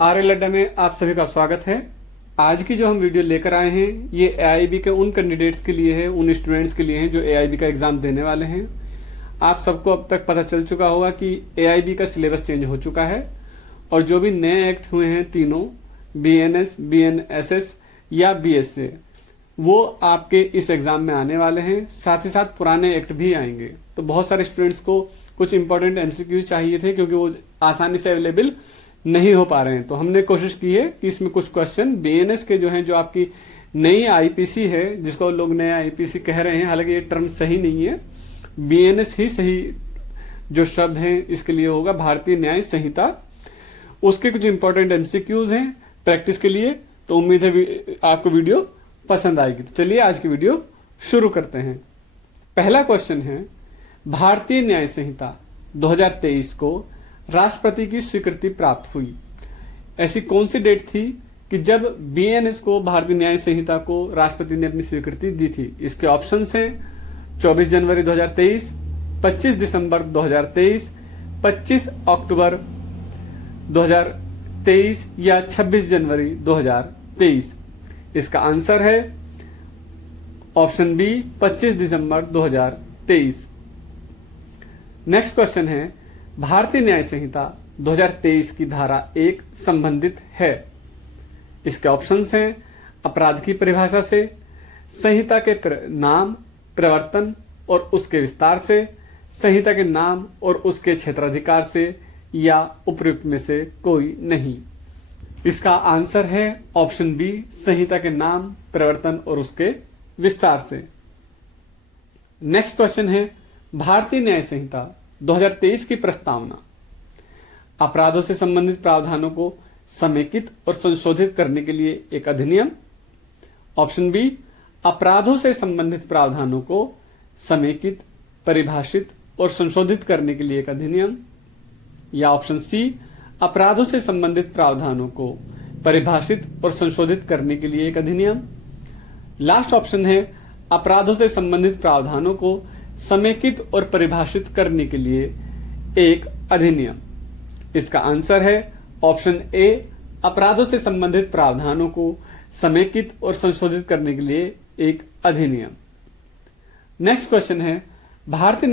आर्य लड्डा में आप सभी का स्वागत है। आज की जो हम वीडियो लेकर आए हैं ये एआईबी के उन कैंडिडेट्स के लिए है, उन स्टूडेंट्स के लिए हैं जो एआईबी का एग्जाम देने वाले हैं। आप सबको अब तक पता चल चुका होगा कि एआईबी का सिलेबस चेंज हो चुका है और जो भी नए एक्ट हुए हैं तीनों, बीएनएस, बीएनएसएस या बीएसए, वो आपके इस एग्जाम में आने वाले हैं। साथ ही साथ पुराने एक्ट भी आएंगे। तो बहुत सारे स्टूडेंट्स को कुछ इंपॉर्टेंट एमसीक्यूज चाहिए थे क्योंकि वो आसानी से अवेलेबल नहीं हो पा रहे हैं। तो हमने कोशिश की है कि इसमें कुछ क्वेश्चन बीएनएस के जो हैं, जो आपकी नई आईपीसी है, जिसको लोग नया आईपीसी कह रहे हैं, हालांकि ये टर्म सही नहीं है, बीएनएस ही सही जो शब्द है इसके लिए होगा, भारतीय न्याय संहिता। उसके कुछ इंपॉर्टेंट एमसीक्यूज हैं प्रैक्टिस के लिए। तो उम्मीद है आपको वीडियो पसंद आएगी। तो चलिए आज की वीडियो शुरू करते हैं। पहला क्वेश्चन है, भारतीय न्याय संहिता 2023 को राष्ट्रपति की स्वीकृति प्राप्त हुई। ऐसी कौन सी डेट थी कि जब बीएनएस को, भारतीय न्याय संहिता को, राष्ट्रपति ने अपनी स्वीकृति दी थी? इसके ऑप्शंस हैं 24 जनवरी 2023, 25 दिसंबर 2023, 25 अक्टूबर 2023 या 26 जनवरी 2023। इसका आंसर है ऑप्शन बी, 25 दिसंबर 2023। नेक्स्ट क्वेश्चन है, भारतीय न्याय संहिता 2023 की धारा 1 संबंधित है। इसके ऑप्शंस हैं अपराध की परिभाषा से, संहिता के नाम, प्रवर्तन और उसके विस्तार से, संहिता के नाम और उसके क्षेत्राधिकार से, या उपर्युक्त में से कोई नहीं। इसका आंसर है ऑप्शन बी, संहिता के नाम, प्रवर्तन और उसके विस्तार से। नेक्स्ट क्वेश्चन है, भारतीय न्याय संहिता 2023 की प्रस्तावना अपराधों से संबंधित प्रावधानों को समेकित और संशोधित करने के लिए एक अधिनियम। ऑप्शन बी, अपराधों से संबंधित प्रावधानों को समेकित, परिभाषित और संशोधित करने के लिए एक अधिनियम। या ऑप्शन सी, अपराधों से संबंधित प्रावधानों को परिभाषित और संशोधित करने के लिए एक अधिनियम। लास्ट ऑप्शन है अपराधों से संबंधित प्रावधानों को समेकित और परिभाषित करने के लिए एक अधिनियम। इसका आंसर है ऑप्शन ए, अपराधों से संबंधित प्रावधानों को समेकित और संशोधित करने के लिए एक अधिनियम। नेक्स्ट क्वेश्चन है, भारतीय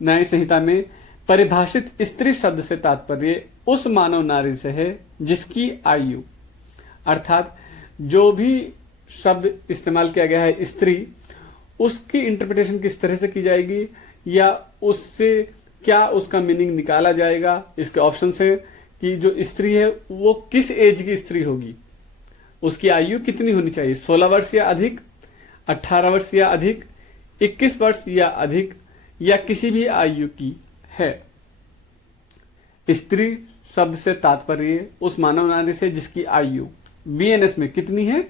न्याय संहिता में परिभाषित स्त्री शब्द से तात्पर्य उस मानव नारी से है जिसकी आयु, अर्थात जो भी शब्द इस्तेमाल किया गया है स्त्री, उसकी इंटरप्रिटेशन किस तरह से की जाएगी या उससे क्या उसका मीनिंग निकाला जाएगा। इसके ऑप्शंस है कि जो स्त्री है वो किस एज की स्त्री होगी, उसकी आयु कितनी होनी चाहिए, 16 वर्ष या अधिक, 18 वर्ष या अधिक, 21 वर्ष या अधिक, या किसी भी आयु की है। स्त्री शब्द से तात्पर्य उस मानव नारी से जिसकी आयु बीएनएस में कितनी है।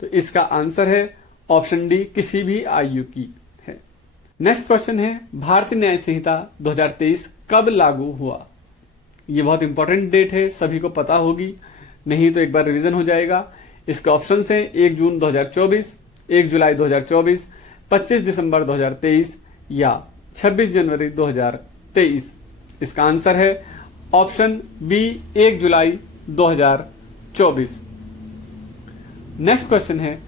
तो इसका आंसर है ऑप्शन डी, किसी भी आयु की है। नेक्स्ट क्वेश्चन है, भारतीय न्याय संहिता 2023 कब लागू हुआ? ये बहुत इंपॉर्टेंट डेट है, सभी को पता होगी, नहीं तो एक बार रिवीजन हो जाएगा। इसके ऑप्शंस हैं 1 जून 2024, 1 जुलाई 2024, 25 दिसंबर 2023 या 26 जनवरी 2023। इसका आंसर है ऑप्शन बी, 1 जुलाई 2024। नेक्स्ट क्वेश्चन है,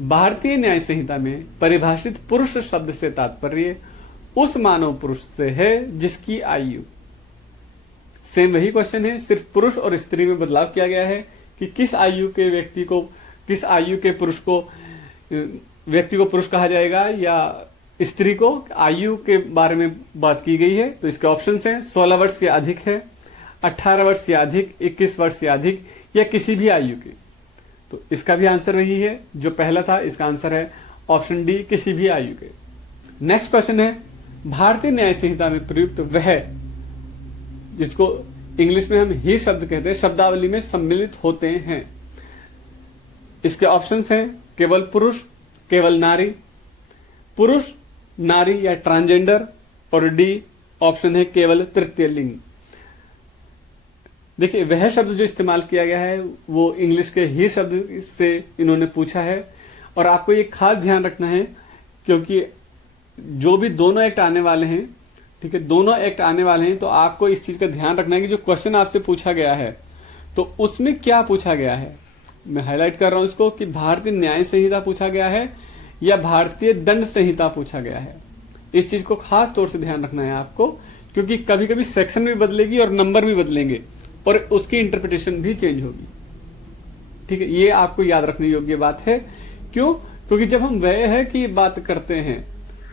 भारतीय न्याय संहिता में परिभाषित पुरुष शब्द से तात्पर्य उस मानव पुरुष से है जिसकी आयु। सेम वही क्वेश्चन है, सिर्फ पुरुष और स्त्री में बदलाव किया गया है कि किस आयु के व्यक्ति को, किस आयु के पुरुष को, व्यक्ति को पुरुष कहा जाएगा या स्त्री को, आयु के बारे में बात की गई है। तो इसके ऑप्शंस हैं 16 वर्ष या अधिक है, 18 वर्ष या अधिक, 21 वर्ष या अधिक, या किसी भी आयु के। तो इसका भी आंसर वही है जो पहला था। इसका आंसर है ऑप्शन डी, किसी भी आयु के। नेक्स्ट क्वेश्चन है, भारतीय न्याय संहिता में प्रयुक्त वह, जिसको इंग्लिश में हम ही शब्द कहते हैं, शब्दावली में सम्मिलित होते हैं। इसके ऑप्शंस हैं केवल पुरुष, केवल नारी, पुरुष, नारी या ट्रांसजेंडर, और डी ऑप्शन है केवल तृतीय लिंग। देखिए, वह शब्द जो इस्तेमाल किया गया है वो इंग्लिश के ही शब्द से इन्होंने पूछा है। और आपको ये खास ध्यान रखना है क्योंकि जो भी दोनों एक्ट आने वाले हैं, ठीक है, दोनों एक्ट आने वाले हैं, तो आपको इस चीज का ध्यान रखना है कि जो क्वेश्चन आपसे पूछा गया है तो उसमें क्या पूछा गया है, मैं हाईलाइट कर रहा हूं इसको कि भारतीय न्याय संहिता पूछा गया है या भारतीय दंड संहिता पूछा गया है। इस चीज को खास तौर से ध्यान रखना है आपको, क्योंकि कभी कभी सेक्शन भी बदलेगी और नंबर भी बदलेंगे और उसकी इंटरप्रिटेशन भी चेंज होगी। ठीक है, ये आपको याद रखने योग्य बात है। क्यों? क्योंकि जब हम व्यय है की बात करते हैं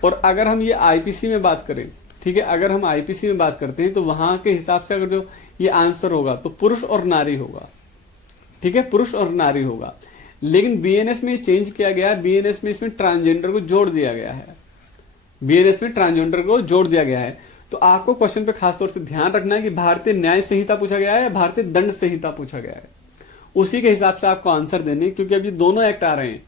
और अगर हम ये आईपीसी में बात करें, ठीक है, अगर हम आईपीसी में बात करते हैं तो वहां के हिसाब से अगर जो ये आंसर होगा तो पुरुष और नारी होगा। ठीक है, पुरुष और नारी होगा। लेकिन बीएनएस में चेंज किया गया, बीएनएस में इसमें ट्रांसजेंडर को जोड़ दिया गया है, बीएनएस में ट्रांसजेंडर को जोड़ दिया गया है। तो आपको क्वेश्चन पे खासतौर से ध्यान रखना है कि भारतीय न्याय संहिता पूछा गया है या भारतीय दंड संहिता पूछा गया है, उसी के हिसाब से आपको आंसर देने, क्योंकि अब ये दोनों एक्ट आ रहे हैं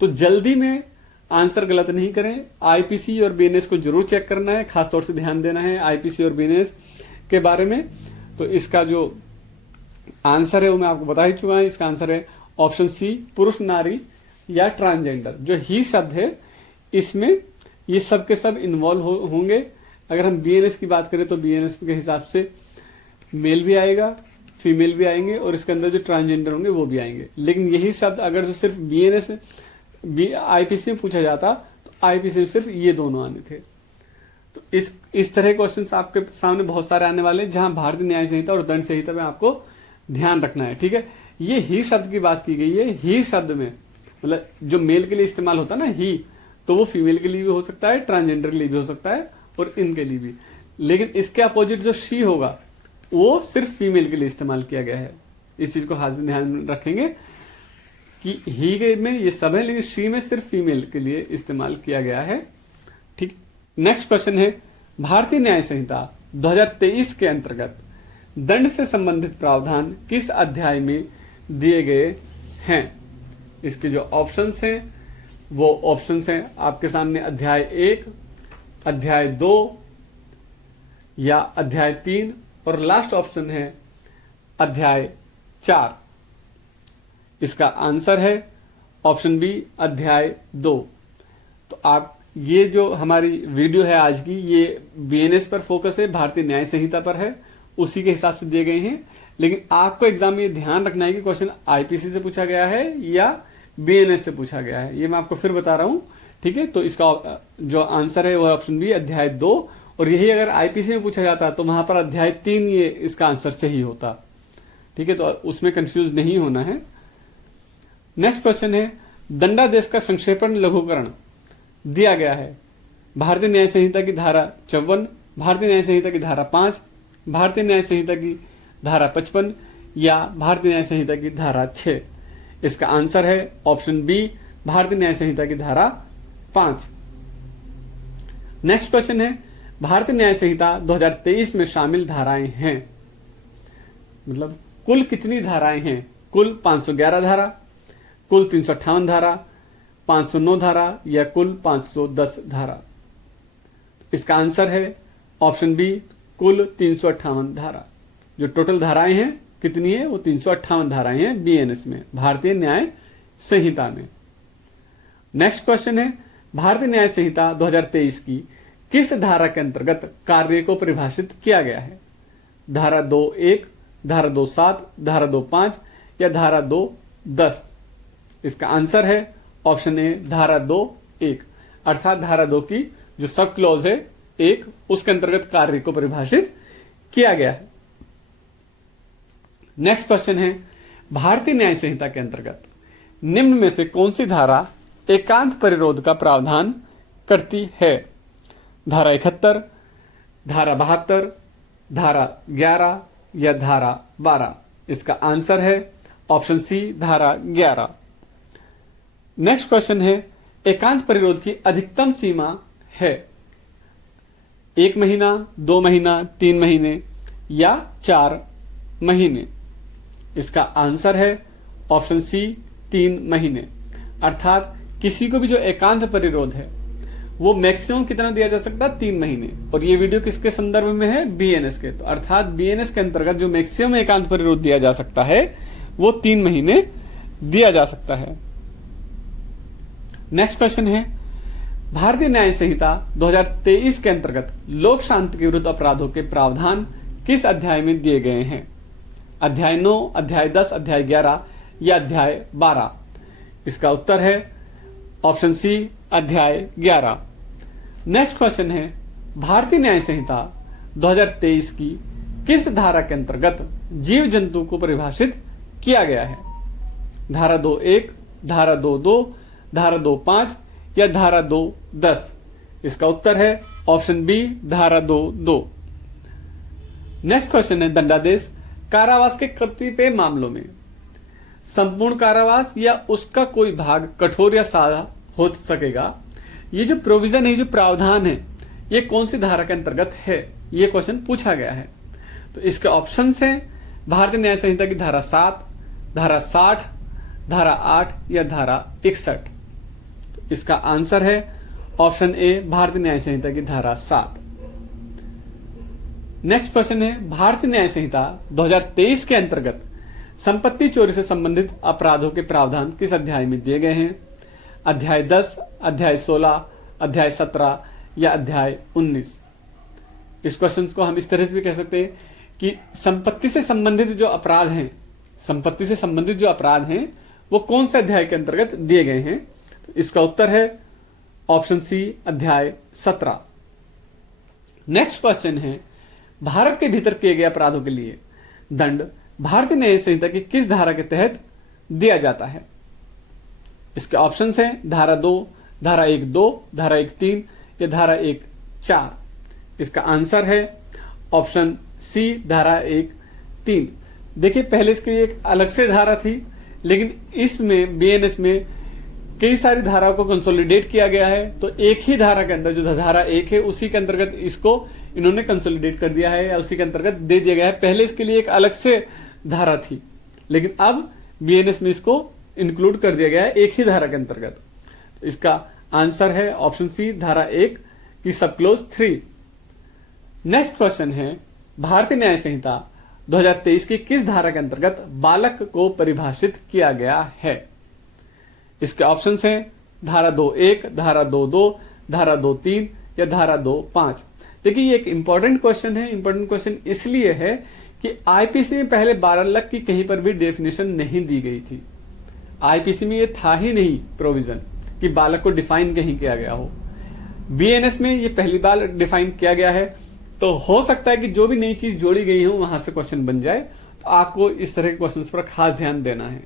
तो जल्दी में आंसर गलत नहीं करें। आईपीसी और बीएनएस को जरूर चेक करना है, खासतौर से ध्यान देना है आईपीसी और बीएनएस के बारे में। तो इसका जो आंसर है वो मैं आपको बता ही चुका है। इसका आंसर है ऑप्शन सी, पुरुष, नारी या ट्रांसजेंडर। जो ही शब्द है इसमें ये सब के सब इन्वॉल्व होंगे। अगर हम बीएनएस की बात करें तो बीएनएस के हिसाब से मेल भी आएगा, फीमेल भी आएंगे और इसके अंदर जो ट्रांसजेंडर होंगे वो भी आएंगे। लेकिन यही शब्द अगर जो सिर्फ बीएनएस आईपीसी में पूछा जाता तो आईपीसी में सिर्फ ये दोनों आने थे। तो इस तरह के क्वेश्चंस आपके सामने बहुत सारे आने वाले हैं, जहां भारतीय न्याय संहिता और दंड संहिता में आपको ध्यान रखना है। ठीक है, ये ही शब्द की बात की गई है। ही शब्द में मतलब जो मेल के लिए इस्तेमाल होता है ना ही, तो वो फीमेल के लिए भी हो सकता है, ट्रांसजेंडर के लिए भी हो सकता है और इनके लिए भी। लेकिन इसके अपोजिट जो शी होगा वो सिर्फ फीमेल के लिए इस्तेमाल किया गया है। इस चीज को खास ध्यान रखेंगे कि ही में ये सब है लेकिन शी में सिर्फ फीमेल के लिए इस्तेमाल किया गया है। ठीक, नेक्स्ट क्वेश्चन है भारतीय न्याय संहिता 2023 के अंतर्गत दंड से संबंधित प्रावधान किस अध्याय में दिए गए हैं। इसके जो ऑप्शंस हैं वो ऑप्शंस हैं आपके सामने, अध्याय 1, अध्याय 2 या अध्याय 3 और लास्ट ऑप्शन है अध्याय 4। इसका आंसर है ऑप्शन बी, अध्याय 2। तो आप ये जो हमारी वीडियो है आज की, ये बीएनएस पर फोकस है, भारतीय न्याय संहिता पर है, उसी के हिसाब से दिए गए हैं। लेकिन आपको एग्जाम में ध्यान रखना है कि क्वेश्चन आईपीसी से पूछा गया है या बीएनएस से पूछा गया है, ये मैं आपको फिर बता रहा हूं। ठीक है, तो इसका जो आंसर है वो ऑप्शन बी, अध्याय 2। और यही अगर आईपीसी में पूछा जाता तो वहां पर अध्याय 3 ये इसका आंसर सही होता। ठीक है, तो उसमें कंफ्यूज नहीं होना है। नेक्स्ट क्वेश्चन है दंडादेश का संक्षेपण लघुकरण दिया गया है भारतीय न्याय संहिता की धारा 54, भारतीय न्याय संहिता की धारा 5, भारतीय न्याय संहिता की धारा 55 या भारतीय न्याय संहिता की धारा 6। इसका आंसर है ऑप्शन बी, भारतीय न्याय संहिता की धारा 5। नेक्स्ट क्वेश्चन है भारतीय न्याय संहिता 2023 में शामिल धाराएं हैं, मतलब कुल कितनी धाराएं हैं। कुल 511 धारा, कुल 358 धारा, 509 धारा या कुल 510 धारा। इसका आंसर है ऑप्शन बी, कुल 358 धारा। जो टोटल धाराएं हैं कितनी है, वो 358 धाराएं हैं बीएनएस में, भारतीय न्याय संहिता में। नेक्स्ट क्वेश्चन है भारतीय न्याय संहिता 2023 की किस धारा के अंतर्गत कार्य को परिभाषित किया गया है। धारा 2.1, धारा 2.7, धारा 2.5 या धारा 2.10। इसका आंसर है ऑप्शन ए, धारा 2.1, अर्थात धारा 2 की जो सब क्लॉज है 1, उसके अंतर्गत कार्य को परिभाषित किया गया है। नेक्स्ट क्वेश्चन है भारतीय न्याय संहिता के अंतर्गत निम्न में से कौन सी धारा एकांत परिरोध का प्रावधान करती है। धारा 71, धारा 72, धारा 11 या धारा 12। इसका आंसर है ऑप्शन सी, धारा 11। नेक्स्ट क्वेश्चन है एकांत परिरोध की अधिकतम सीमा है 1 महीना, 2 महीना, 3 महीने या 4 महीने। इसका आंसर है ऑप्शन सी, 3 महीने। अर्थात किसी को भी जो एकांत परिरोध है वो मैक्सिमम कितना दिया जा सकता है, 3 महीने। और ये वीडियो किसके संदर्भ में है, बीएनएस के। तो अर्थात बीएनएस के अंतर्गत जो मैक्सिमम एकांत परिरोध दिया जा सकता है वो 3 महीने दिया जा सकता है। नेक्स्ट क्वेश्चन है भारतीय न्याय संहिता 2023 के अंतर्गत लोक शांति के विरुद्ध अपराधों के प्रावधान किस अध्याय में दिए गए हैं। अध्याय 9, अध्याय 10, अध्याय 11 या अध्याय 12? इसका उत्तर है ऑप्शन सी, अध्याय 11। नेक्स्ट क्वेश्चन है, भारतीय न्याय संहिता 2023 की किस धारा के अंतर्गत जीव जंतु को परिभाषित किया गया है? धारा 2.1, धारा 2.2, धारा 2.5 या धारा 2.10? इसका उत्तर है ऑप्शन बी, धारा 2.2। नेक्स्ट क्वेश्चन है, दंडादेश कारावास के कतिपय मामलों में संपूर्ण कारावास या उसका कोई भाग कठोर या सादा हो सकेगा? ये जो प्रोविजन है, जो प्रावधान है, ये कौन सी धारा के अंतर्गत है? ये क्वेश्चन पूछा गया है। तो इसके ऑप्शंस हैं भारतीय न्याय संहिता की धारा 7, धारा 60, धारा 8 या धारा 61। तो इसका आंसर है ऑप्शन ए, भारतीय न्याय संहिता की धारा 7। नेक्स्ट क्वेश्चन है, भारतीय न्याय संहिता 2023 के अंतर्गत संपत्ति चोरी से संबंधित अपराधों के प्रावधान किस अध्याय में दिए गए हैं? अध्याय 10, अध्याय 16, अध्याय 17 या अध्याय 19? इस क्वेश्चन को हम इस तरह से भी कह सकते हैं कि संपत्ति से संबंधित जो अपराध हैं, संपत्ति से संबंधित जो अपराध हैं वो कौन से अध्याय के अंतर्गत दिए गए हैं? तो इसका उत्तर है ऑप्शन सी, अध्याय 17। नेक्स्ट क्वेश्चन है, भारत के भीतर किए गए अपराधों के लिए दंड भारतीय न्याय संहिता की किस धारा के तहत दिया जाता है? इसके ऑप्शंस हैं धारा 2, धारा 1.2, धारा 1.3 या धारा 1.4। इसका आंसर है ऑप्शन सी, धारा 1.3। देखिए, पहले इसके लिए एक अलग से धारा थी, लेकिन इसमें बीएनएस में कई सारी धाराओं को कंसोलिडेट किया गया है। तो एक ही धारा के अंदर, जो धारा 1 है, उसी के अंतर्गत इसको इन्होंने कंसोलिडेट कर दिया है या उसी के अंतर्गत दे दिया गया है। पहले इसके लिए एक अलग से धारा थी, लेकिन अब बीएनएस में इसको इंक्लूड कर दिया गया है एक ही धारा के अंतर्गत। तो इसका आंसर है ऑप्शन सी, धारा 1 की सब क्लोज 3। नेक्स्ट क्वेश्चन है, भारतीय न्याय संहिता 2023 की किस धारा के अंतर्गत बालक को परिभाषित किया गया है? इसके ऑप्शंस हैं धारा 2.1, धारा 2.2, धारा 2.3 या धारा 2.5। देखिए, ये एक इंपॉर्टेंट क्वेश्चन है। इंपॉर्टेंट क्वेश्चन इसलिए है कि आईपीसी में पहले बालक की कहीं पर भी डेफिनेशन नहीं दी गई थी। आईपीसी में ये था ही नहीं प्रोविजन कि बालक को डिफाइन कहीं किया गया हो। बीएनएस में ये पहली बार डिफाइन किया गया है। तो हो सकता है कि जो भी नई चीज जोड़ी गई हो वहां से क्वेश्चन बन जाए। तो आपको इस तरह के क्वेश्चन पर खास ध्यान देना है।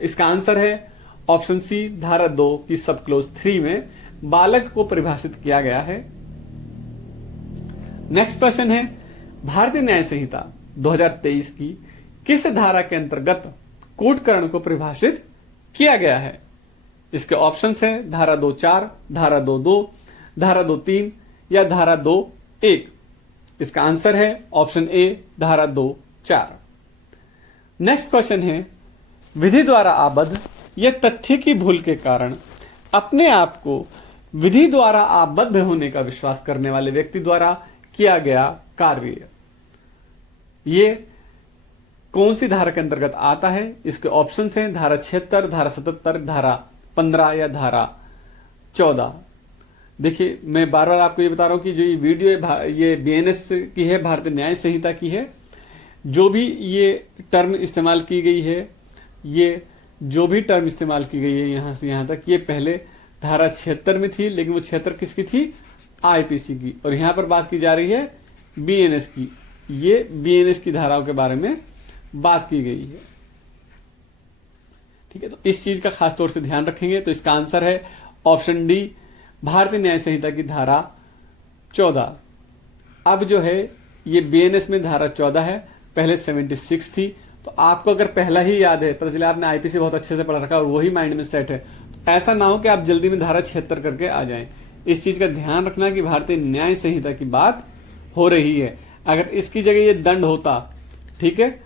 इसका आंसर है ऑप्शन सी, धारा 2 की सब क्लोज 3 में बालक को परिभाषित किया गया है। नेक्स्ट क्वेश्चन है, भारतीय न्याय संहिता 2023 की किस धारा के अंतर्गत कूटकर्ण को परिभाषित किया गया है? इसके ऑप्शंस हैं धारा 2.4, धारा 2.2, धारा 2.3 या धारा 2.1। इसका आंसर है ऑप्शन ए, धारा 2.4। नेक्स्ट क्वेश्चन है, विधि द्वारा आबद्ध या तथ्य की भूल के कारण अपने आप को विधि द्वारा आबद्ध होने का विश्वास करने वाले व्यक्ति द्वारा किया गया कार्य, ये कौन सी धारा के अंतर्गत आता है? इसके ऑप्शंस हैं धारा 76, धारा 77, धारा 15 या धारा 14। देखिए, मैं बार बार आपको ये बता रहा हूं कि जो ये वीडियो है ये बीएनएस की है, भारतीय न्याय संहिता की है। जो भी ये टर्म इस्तेमाल की गई है, ये जो भी टर्म इस्तेमाल की गई है यहां से यहां तक, ये पहले धारा 76 में थी, लेकिन वो 76 किसकी थी? आईपीसी की। और यहां पर बात की जा रही है बीएनएस की। ये बीएनएस की धाराओं के बारे में बात की गई है। ठीक है, तो इस चीज का खास तौर से ध्यान रखेंगे। तो इसका आंसर है ऑप्शन डी, भारतीय न्याय संहिता की धारा 14। अब जो है ये बीएनएस में धारा 14 है, पहले 76 थी। तो आपको अगर पहला ही याद है, पता चले आपने आईपीसी बहुत अच्छे से पढ़ा रखा और वही माइंड में सेट है, तो ऐसा ना हो कि आप जल्दी में धारा 76 करके आ जाएं। इस चीज का ध्यान रखना कि भारतीय न्याय संहिता की बात हो रही है। अगर इसकी जगह ये दंड होता, ठीक है,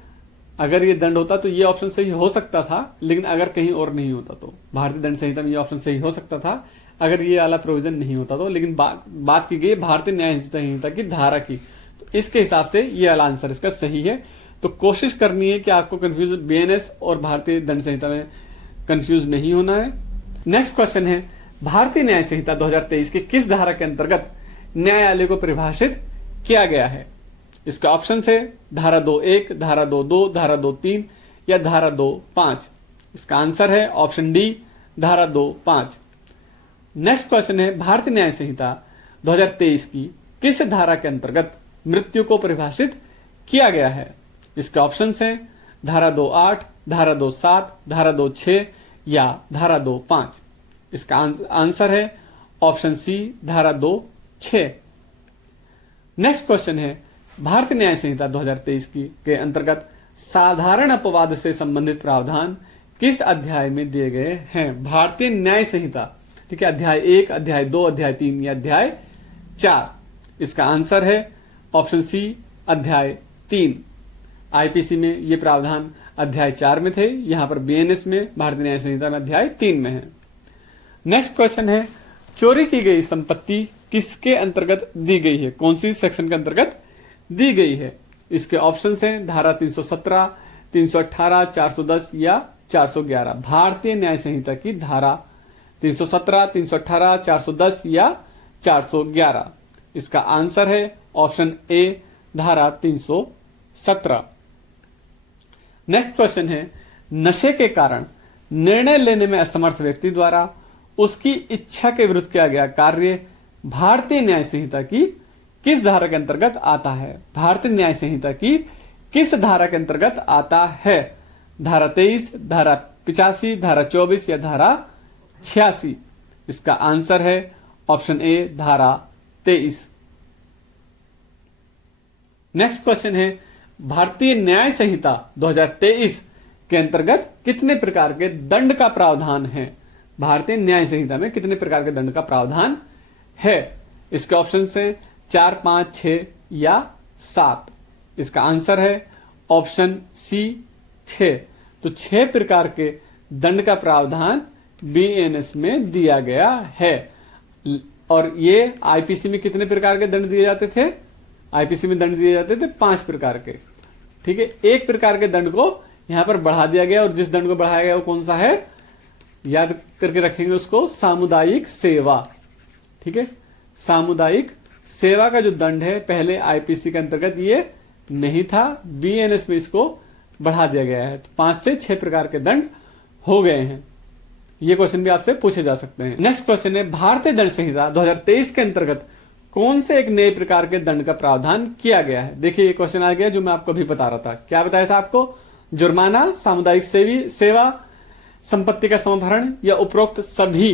अगर ये दंड होता तो ये ऑप्शन सही हो सकता था, लेकिन अगर कहीं और नहीं होता तो भारतीय दंड संहिता में ये ऑप्शन सही हो सकता था अगर ये वाला प्रोविजन नहीं होता तो। लेकिन बात की गई भारतीय न्याय संहिता की धारा की, तो इसके हिसाब से ये वाला आंसर इसका सही है। तो कोशिश करनी है कि आपको कंफ्यूज बीएनएस और भारतीय दंड संहिता में कंफ्यूज नहीं होना है। नेक्स्ट क्वेश्चन है, भारतीय न्याय संहिता 2023 की किस धारा के अंतर्गत न्यायालय को परिभाषित किया गया है? इसका ऑप्शन है धारा 2(1), धारा 2(2), धारा 2(3) या धारा 2(5). इसका आंसर है ऑप्शन डी, धारा 2(5). नेक्स्ट क्वेश्चन है भारतीय न्याय संहिता 2023 की किस धारा के अंतर्गत मृत्यु को परिभाषित किया गया है? इसके ऑप्शन है धारा 2(8), धारा 2(7), धारा 2(6) या धारा 2(5). इसका आंसर है ऑप्शन सी, धारा 2(6). नेक्स्ट क्वेश्चन है भारतीय न्याय संहिता 2023 की के अंतर्गत साधारण अपवाद से संबंधित प्रावधान किस अध्याय में दिए गए हैं? भारतीय न्याय संहिता, ठीक है, अध्याय 1, अध्याय 2, अध्याय 3 या अध्याय 4। इसका आंसर है ऑप्शन सी, अध्याय 3। आईपीसी में ये प्रावधान अध्याय 4 में थे, यहां पर बीएनएस में भारतीय न्याय संहिता में अध्याय 3 में है। नेक्स्ट क्वेश्चन है चोरी की गई संपत्ति किसके अंतर्गत दी गई है? कौन सी सेक्शन के अंतर्गत दी गई है? इसके ऑप्शंस हैं धारा 317, 318, 410 या 411। भारतीय न्याय संहिता की धारा 317, 318, 410 या 411। इसका आंसर है ऑप्शन ए, धारा 317। नेक्स्ट क्वेश्चन है नशे के कारण निर्णय लेने में असमर्थ व्यक्ति द्वारा उसकी इच्छा के विरुद्ध किया गया कार्य भारतीय न्याय संहिता की किस धारा के अंतर्गत आता है? भारतीय न्याय संहिता की किस धारा के अंतर्गत आता है? धारा 23, धारा 85, धारा 24 या धारा 86। इसका आंसर है ऑप्शन ए, धारा 23। नेक्स्ट क्वेश्चन है भारतीय न्याय संहिता 2023 के अंतर्गत कितने प्रकार के दंड का प्रावधान है? भारतीय न्याय संहिता में कितने प्रकार के दंड का प्रावधान है? इसके ऑप्शन से 4, 5, 6 या 7। इसका आंसर है ऑप्शन सी, 6। तो 6 प्रकार के दंड का प्रावधान बीएनएस में दिया गया है। और ये आईपीसी में कितने प्रकार के दंड दिए जाते थे? आईपीसी में दंड दिए जाते थे 5 प्रकार के, ठीक है। एक प्रकार के दंड को यहां पर बढ़ा दिया गया, और जिस दंड को बढ़ाया गया वो कौन सा है? याद करके रखेंगे उसको, सामुदायिक सेवा, ठीक है। सामुदायिक सेवा का जो दंड है पहले आईपीसी के अंतर्गत ये नहीं था, बीएनएस में इसको बढ़ा दिया गया है। तो 5 से 6 प्रकार के दंड हो गए हैं। ये क्वेश्चन भी आपसे पूछे जा सकते हैं। नेक्स्ट क्वेश्चन है भारतीय दंड संहिता 2023 के अंतर्गत कौन से एक नए प्रकार के दंड का प्रावधान किया गया है? देखिए ये क्वेश्चन आ गया जो मैं आपको अभी बता रहा था। क्या बताया था आपको? जुर्माना, सामुदायिक सेवा, संपत्ति का समाहरण या उपरोक्त सभी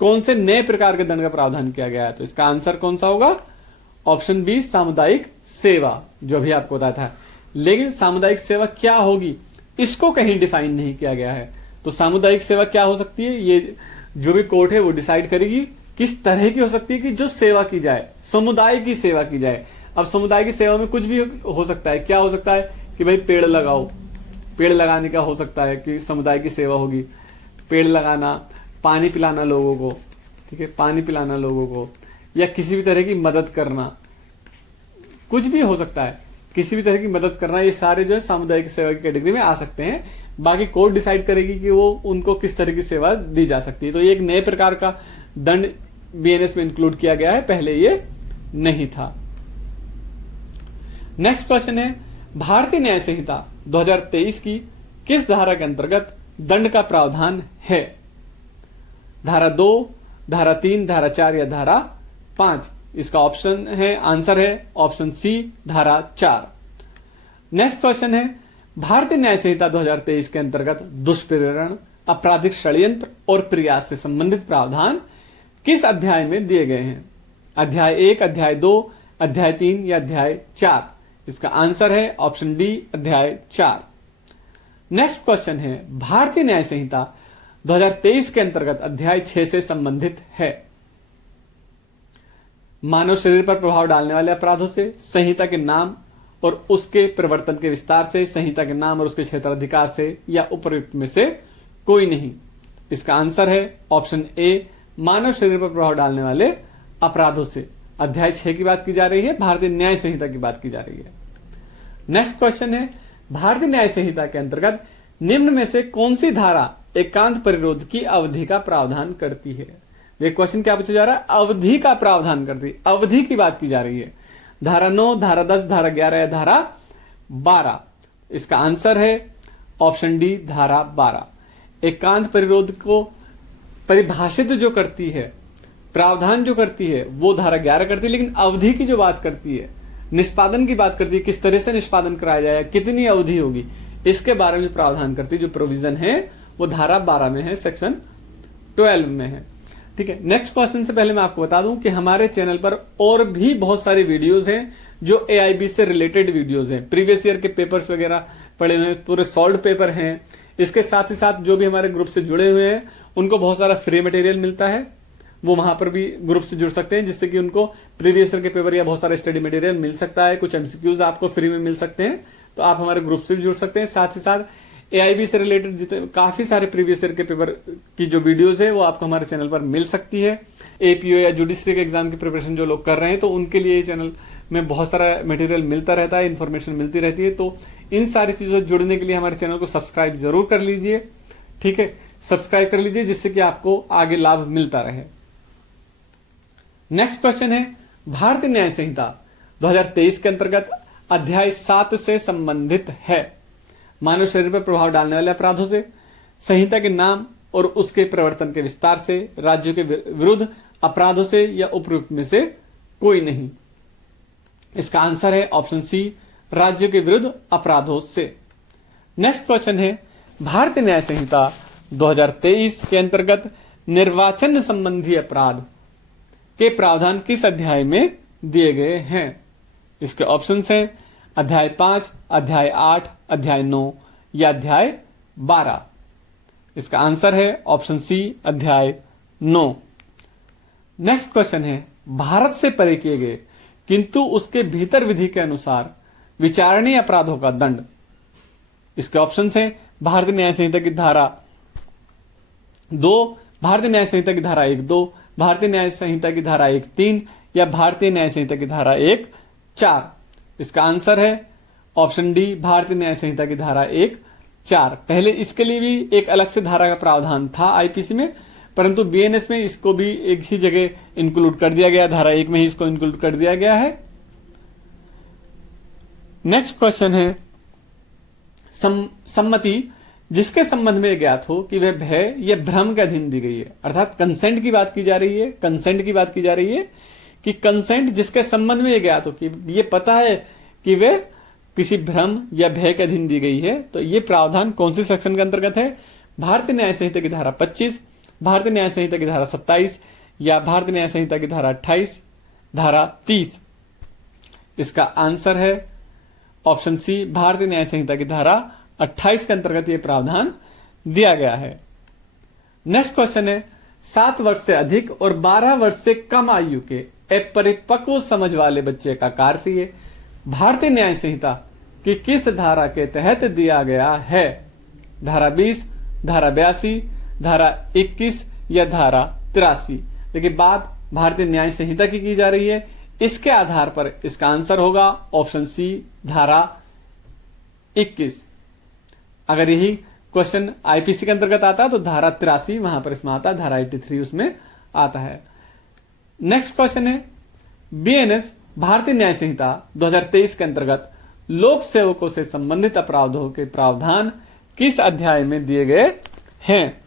कौन से नए प्रकार के दंड का प्रावधान किया गया है? तो इसका आंसर कौन सा होगा? ऑप्शन बी, सामुदायिक सेवा, जो भी आपको बताया था। लेकिन सामुदायिक सेवा क्या होगी इसको कहीं डिफाइन नहीं किया गया है। तो सामुदायिक सेवा क्या हो सकती है, ये जो भी कोर्ट है वो डिसाइड करेगी। किस तरह की हो सकती है कि जो सेवा की जाए, समुदाय की सेवा की जाए। अब समुदाय की सेवा में कुछ भी हो सकता है। क्या हो सकता है कि भाई पेड़ लगाओ, पेड़ लगाने का हो सकता है कि समुदाय की सेवा होगी। पेड़ लगाना, पानी पिलाना लोगों को, ठीक है, पानी पिलाना लोगों को, या किसी भी तरह की मदद करना, कुछ भी हो सकता है। किसी भी तरह की मदद करना, ये सारे जो है सामुदायिक सेवा की कैटेगरी में आ सकते हैं। बाकी कोर्ट डिसाइड करेगी कि वो उनको किस तरह की सेवा दी जा सकती है। तो ये एक नए प्रकार का दंड बीएनएस में इंक्लूड किया गया है, पहले ये नहीं था। नेक्स्ट क्वेश्चन है भारतीय न्याय संहिता 2023 की किस धारा के अंतर्गत दंड का प्रावधान है? धारा 2, धारा 3, धारा 4 या धारा 5। इसका ऑप्शन है, आंसर है ऑप्शन सी, धारा 4। नेक्स्ट क्वेश्चन है भारतीय न्याय संहिता 2023 के अंतर्गत दुष्प्रेरण, आपराधिक षड्यंत्र और प्रयास से संबंधित प्रावधान किस अध्याय में दिए गए हैं? अध्याय 1, अध्याय 2, अध्याय 3 या अध्याय 4। इसका आंसर है ऑप्शन डी, अध्याय 4। नेक्स्ट क्वेश्चन है भारतीय न्याय संहिता 2023 के अंतर्गत अध्याय 6 से संबंधित है। मानव शरीर पर प्रभाव डालने वाले अपराधों से, संहिता के नाम और उसके प्रवर्तन के विस्तार से, संहिता के नाम और उसके क्षेत्राधिकार से, या उपर्युक्त में से कोई नहीं। इसका आंसर है ऑप्शन ए, मानव शरीर पर प्रभाव डालने वाले अपराधों से। अध्याय 6 की बात की जा रही है, भारतीय न्याय संहिता की बात की जा रही है। नेक्स्ट क्वेश्चन है भारतीय न्याय संहिता के अंतर्गत निम्न में से कौन सी धारा एकांत परिरोध की अवधि का प्रावधान करती है? देखिए क्वेश्चन क्या पूछा जा रहा है, अवधि का प्रावधान करती है, अवधि की बात की जा रही है। धारा 9, धारा 10, धारा 11 या धारा 12? इसका आंसर है ऑप्शन डी, धारा 12। एकांत परिरोध को परिभाषित जो करती है, प्रावधान जो करती है, वो धारा 11 करती है, लेकिन अवधि की जो बात करती है, निष्पादन की बात करती है, किस तरह से निष्पादन कराया जाएगा, कितनी अवधि होगी, इसके बारे में प्रावधान करती है, जो प्रोविजन है वो धारा 12 में है, सेक्शन 12 में है। ठीक है, नेक्स्ट क्वेश्चन से पहले मैं आपको बता दूं कि हमारे चैनल पर और भी बहुत सारी वीडियोस हैं जो एआईबी से रिलेटेड वीडियोस हैं। प्रीवियस ईयर के पेपर्स वगैरह पड़े हुए हैं, पूरे सॉल्व पेपर हैं। इसके साथ ही साथ जो भी हमारे ग्रुप से जुड़े हुए हैं उनको बहुत सारा फ्री मटेरियल मिलता है, वो वहां पर भी ग्रुप से जुड़ सकते हैं, जिससे कि उनको प्रीवियस ईयर के पेपर या बहुत सारे स्टडी मटेरियल मिल सकता है। कुछ एमसीक्यूज आपको फ्री में मिल सकते हैं, तो आप हमारे ग्रुप से भी जुड़ सकते हैं। साथ ही साथ एआईबी से रिलेटेड जितने काफी सारे प्रीवियस ईयर के पेपर की जो वीडियोस है वो आपको हमारे चैनल पर मिल सकती है। एपीओ या जुडिशरी के एग्जाम की प्रिपरेशन जो लोग कर रहे हैं, तो उनके लिए ये चैनल में बहुत सारा मटेरियल मिलता रहता है, इन्फॉर्मेशन मिलती रहती है। तो इन सारी चीजों से जुड़ने के लिए हमारे चैनल को सब्सक्राइब जरूर कर लीजिए। ठीक है, सब्सक्राइब कर लीजिए, जिससे कि आपको आगे लाभ मिलता रहे। नेक्स्ट क्वेश्चन है, भारतीय न्याय संहिता 2023 के अंतर्गत अध्याय 7 से संबंधित है। मानव शरीर पर प्रभाव डालने वाले अपराधों से, संहिता के नाम और उसके प्रवर्तन के विस्तार से, राज्यों के विरुद्ध अपराधों से, या उपयुक्त में से कोई नहीं। इसका आंसर है ऑप्शन सी, राज्यों के विरुद्ध अपराधों से। नेक्स्ट क्वेश्चन है, भारतीय न्याय संहिता 2023 के अंतर्गत निर्वाचन संबंधी अपराध के प्रावधान किस अध्याय में दिए गए हैं? इसके ऑप्शंस हैं अध्याय 5, अध्याय 8, अध्याय 9 या अध्याय 12। इसका आंसर है ऑप्शन सी, अध्याय 9। नेक्स्ट क्वेश्चन है, भारत से परे किए गए किंतु उसके भीतर विधि के अनुसार विचारणीय अपराधों का दंड। इसके ऑप्शंस हैं भारतीय न्याय संहिता की धारा 2, भारतीय न्याय संहिता की धारा 1(2), भारतीय न्याय संहिता की धारा 1(3) या भारतीय न्याय संहिता की धारा 1(4). इसका आंसर है ऑप्शन डी, भारतीय न्याय संहिता की धारा 1(4). पहले इसके लिए भी एक अलग से धारा का प्रावधान था आईपीसी में, परंतु बीएनएस में इसको भी एक ही जगह इंक्लूड कर दिया गया, धारा 1 में ही इसको इंक्लूड कर दिया गया है। नेक्स्ट क्वेश्चन है, सम्मति जिसके संबंध में ज्ञात हो कि वह भय या भ्रम के अधीन दी गई है, अर्थात कंसेंट की बात की जा रही है। कंसेंट की बात की जा रही है कि कंसेंट जिसके संबंध में ज्ञात हो कि ये पता है कि वह किसी भ्रम या भय के अधीन दी गई है, तो ये प्रावधान कौन सी सेक्शन के अंतर्गत है? भारतीय न्याय संहिता की धारा 25, भारतीय न्याय संहिता की धारा 27 या भारतीय न्याय संहिता की धारा 28, धारा 30। इसका आंसर है ऑप्शन सी, भारतीय न्याय संहिता की धारा 28 के अंतर्गत यह प्रावधान दिया गया है। नेक्स्ट क्वेश्चन है, 7 वर्ष से अधिक और 12 वर्ष से कम आयु के अपरिपक्व समझ वाले बच्चे का कार्य भारतीय न्याय संहिता की किस धारा के तहत दिया गया है? धारा 20, धारा 82, धारा 21 या धारा 83। लेकिन बात भारतीय न्याय संहिता की जा रही है, इसके आधार पर इसका आंसर होगा ऑप्शन सी, धारा 21। अगर यही क्वेश्चन आईपीसी के अंतर्गत आता है तो धारा 83 वहां पर इसमें आता है, धारा 83 उसमें आता है। नेक्स्ट क्वेश्चन है, बीएनएस भारतीय न्याय संहिता 2023 के अंतर्गत लोक सेवकों से संबंधित अपराधों के प्रावधान किस अध्याय में दिए गए हैं?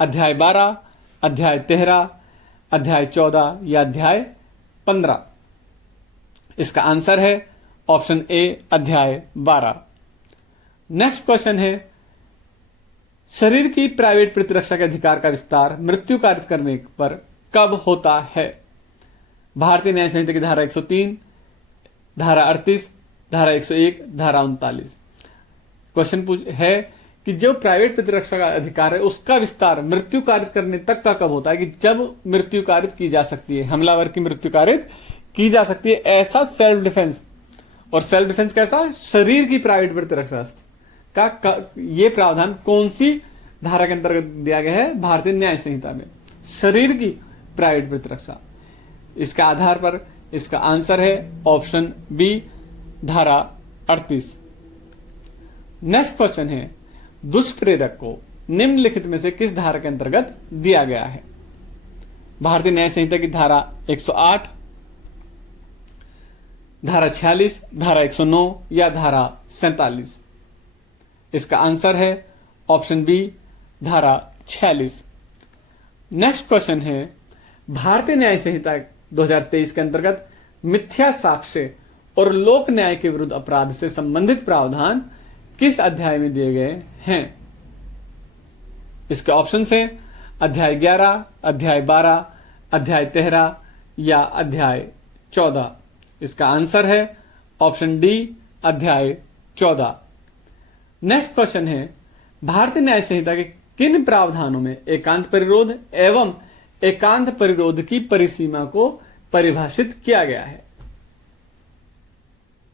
अध्याय 12, अध्याय 13, अध्याय 14 या अध्याय 15। इसका आंसर है ऑप्शन ए, अध्याय 12। नेक्स्ट क्वेश्चन है, शरीर की प्राइवेट प्रतिरक्षा के अधिकार का विस्तार मृत्यु कारित करने पर कब होता है? भारतीय न्याय संहिता की धारा 103, धारा 38, धारा 101, धारा 39। क्वेश्चन है कि जो प्राइवेट प्रतिरक्षा का अधिकार है उसका विस्तार मृत्यु कारित करने तक का कब होता है, कि जब मृत्यु कारित की जा सकती है, हमलावर की मृत्यु कारित की जा सकती है, ऐसा सेल्फ डिफेंस। और सेल्फ डिफेंस कैसा? शरीर की प्राइवेट प्रतिरक्षा का ये प्रावधान कौन सी धारा के अंतर्गत दिया गया है? भारतीय न्याय संहिता में शरीर की प्राइवेट प्रतिरक्षा। इसके आधार पर इसका आंसर है ऑप्शन बी, धारा 38। नेक्स्ट क्वेश्चन है, दुष्प्रेरक को निम्नलिखित में से किस धारा के अंतर्गत दिया गया है? भारतीय न्याय संहिता की धारा 108, धारा 46, धारा 109 या धारा 47? इसका आंसर है ऑप्शन बी, धारा 46। नेक्स्ट क्वेश्चन है, भारतीय न्याय संहिता 2023 के अंतर्गत मिथ्या साक्ष्य और लोक न्याय के विरुद्ध अपराध से संबंधित प्रावधान किस अध्याय में दिए गए हैं? इसके ऑप्शन है अध्याय 11, अध्याय 12, अध्याय 13 या अध्याय 14। इसका आंसर है ऑप्शन डी, अध्याय 14। नेक्स्ट क्वेश्चन है, भारतीय न्याय संहिता के किन प्रावधानों में एकांत परिरोध एवं एकांत परिरोध की परिसीमा को परिभाषित किया गया है?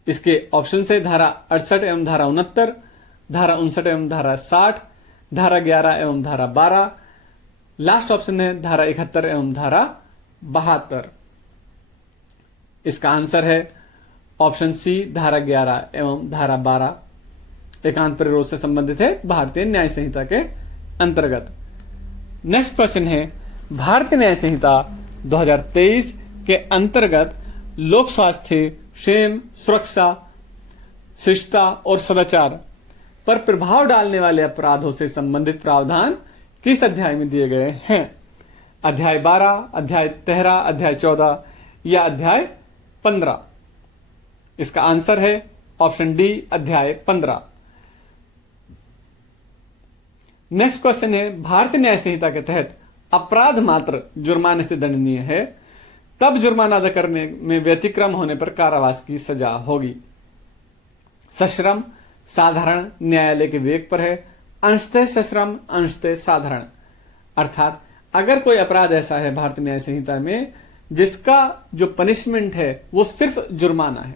इसके ऑप्शन से धारा 68 एवं धारा 69, धारा 59 एवं धारा 60, धारा 11 एवं धारा 12, लास्ट ऑप्शन है धारा 71 एवं धारा 72। इसका आंसर है ऑप्शन सी, धारा 11 एवं धारा 12 एकांत परिरोध से संबंधित है भारतीय न्याय संहिता के अंतर्गत। नेक्स्ट क्वेश्चन है, भारतीय न्याय संहिता 2023 के अंतर्गत लोक स्वास्थ्य, क्षेम, सुरक्षा, शिष्टता और सदाचार पर प्रभाव डालने वाले अपराधों से संबंधित प्रावधान किस अध्याय में दिए गए हैं? अध्याय 12, अध्याय 13, अध्याय 14 या अध्याय 15? इसका आंसर है ऑप्शन डी, अध्याय 15। नेक्स्ट क्वेश्चन है, भारतीय न्याय संहिता के तहत अपराध मात्र जुर्माने से दंडनीय है, तब जुर्माना अदा करने में व्यतिक्रम होने पर कारावास की सजा होगी। सश्रम, साधारण, न्यायालय के विवेक पर है, अंशतः सश्रम, अंशतः साधारण। अर्थात अगर कोई अपराध ऐसा है भारतीय न्याय संहिता में जिसका जो पनिशमेंट है वो सिर्फ जुर्माना है,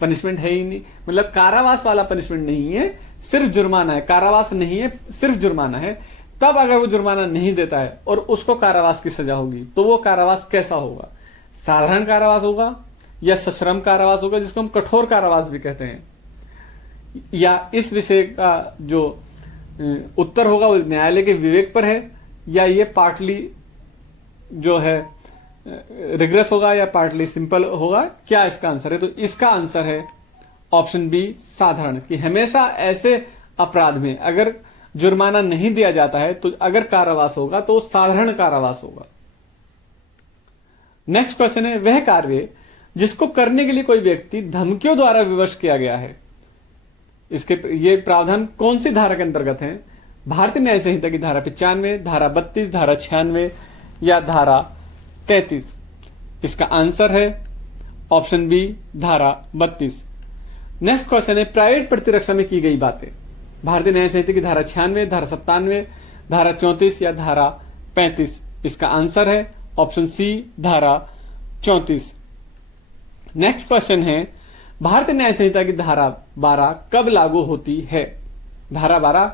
पनिशमेंट है ही नहीं, मतलब कारावास वाला पनिशमेंट नहीं है, सिर्फ जुर्माना है, कारावास नहीं है, सिर्फ जुर्माना है, तब अगर वो जुर्माना नहीं देता है और उसको कारावास की सजा होगी तो वो कारावास कैसा होगा? साधारण कारावास होगा या सश्रम कारावास होगा, जिसको हम कठोर कारावास भी कहते हैं, या इस विषय का जो उत्तर होगा वो न्यायालय के विवेक पर है, या ये पार्टली जो है रिग्रेस होगा या पार्टली सिंपल होगा? क्या इसका आंसर है? तो इसका आंसर है ऑप्शन बी, साधारण, कि हमेशा ऐसे अपराध में अगर जुर्माना नहीं दिया जाता है तो अगर कारावास होगा तो साधारण कारावास होगा। नेक्स्ट क्वेश्चन है, वह कार्य जिसको करने के लिए कोई व्यक्ति धमकियों द्वारा विवश किया गया है, इसके ये प्रावधान कौन सी धारा के अंतर्गत है? भारतीय न्याय संहिता की धारा 95, धारा 32, धारा 96 या धारा 33? इसका आंसर है ऑप्शन बी, धारा 32। नेक्स्ट क्वेश्चन है, प्राइवेट प्रतिरक्षा में की गई बातें, भारतीय न्याय संहिता की धारा 96, धारा 97, धारा 34 या धारा 35? इसका आंसर है ऑप्शन सी, धारा 34। नेक्स्ट क्वेश्चन है, भारतीय न्याय संहिता की धारा 12 कब लागू होती है? धारा 12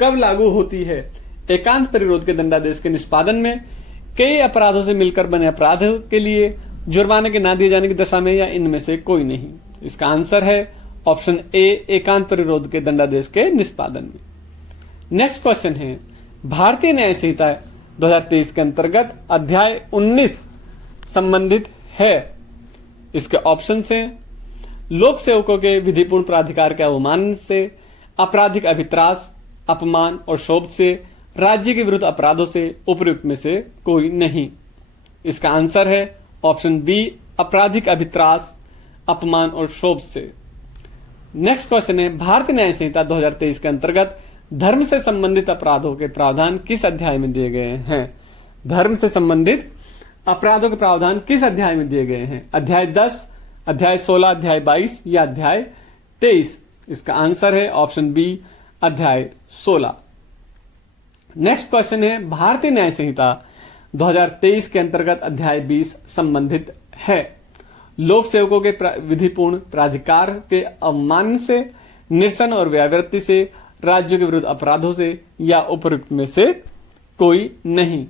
कब लागू होती है? एकांत परिरोध के दंडादेश के निष्पादन में, कई अपराधों से मिलकर बने अपराध के लिए, जुर्माने के ना दिए जाने की दशा में, या इनमें से कोई नहीं? इसका आंसर है ऑप्शन ए, एकांत परिरोध के दंडादेश के निष्पादन में। नेक्स्ट क्वेश्चन है, भारतीय न्याय संहिता 2023 के अंतर्गत अध्याय 19 संबंधित है। इसके ऑप्शन हैं, लोक सेवकों के विधिपूर्ण प्राधिकार के अवमान से, आपराधिक अभित्रास, अपमान और शोभ से, राज्य के विरुद्ध अपराधों से, उपयुक्त में से कोई नहीं। इसका आंसर है ऑप्शन बी, आपराधिक अभित्रास, अपमान और शोभ से। नेक्स्ट क्वेश्चन है, भारतीय न्याय संहिता 2023 के अंतर्गत धर्म से संबंधित अपराधों के प्रावधान किस अध्याय में दिए गए हैं? धर्म से संबंधित अपराधों के प्रावधान किस अध्याय में दिए गए हैं? अध्याय 10, अध्याय 16, अध्याय 22 या अध्याय 23? इसका आंसर है ऑप्शन बी, अध्याय 16। नेक्स्ट क्वेश्चन है, भारतीय न्याय संहिता 2023 के अंतर्गत अध्याय 20 संबंधित है। लोक सेवकों के विधिपूर्ण प्राधिकार के अवमान से, निरसन और व्यावृत्ति से, राज्यों के विरुद्ध अपराधों से, या उपयुक्त में से कोई नहीं?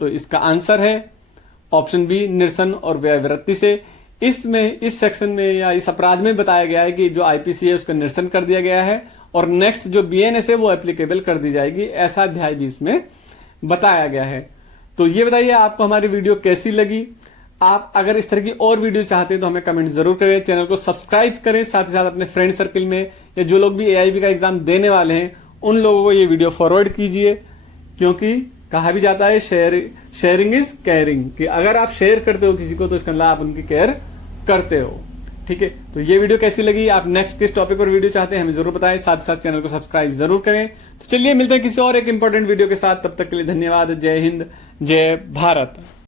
तो इसका आंसर है ऑप्शन बी, निरसन और व्यावृत्ति से। इसमें इस सेक्शन में या इस अपराध में बताया गया है कि जो आईपीसी है उसका निरसन कर दिया गया है और नेक्स्ट जो बीएनएस है वो एप्लीकेबल कर दी जाएगी, ऐसा अध्याय 20 में बताया गया है। तो ये बताइए आपको हमारी वीडियो कैसी लगी? आप अगर इस तरह की और वीडियो चाहते हैं तो हमें कमेंट जरूर करें, चैनल को सब्सक्राइब करें, साथ ही साथ अपने फ्रेंड सर्कल में या जो लोग भी एआईबी का एग्जाम देने वाले हैं उन लोगों को ये वीडियो फॉरवर्ड कीजिए, क्योंकि कहा भी जाता है शेयरिंग इज केयरिंग, कि अगर आप शेयर करते हो किसी को तो इसका मतलब आप उनकी केयर करते हो। ठीक है, तो ये वीडियो कैसी लगी, आप नेक्स्ट किस टॉपिक पर वीडियो चाहते हैं हमें जरूर बताएं, साथ ही साथ चैनल को सब्सक्राइब जरूर करें। तो चलिए मिलते हैं किसी और एक इंपॉर्टेंट वीडियो के साथ, तब तक के लिए धन्यवाद। जय हिंद, जय भारत।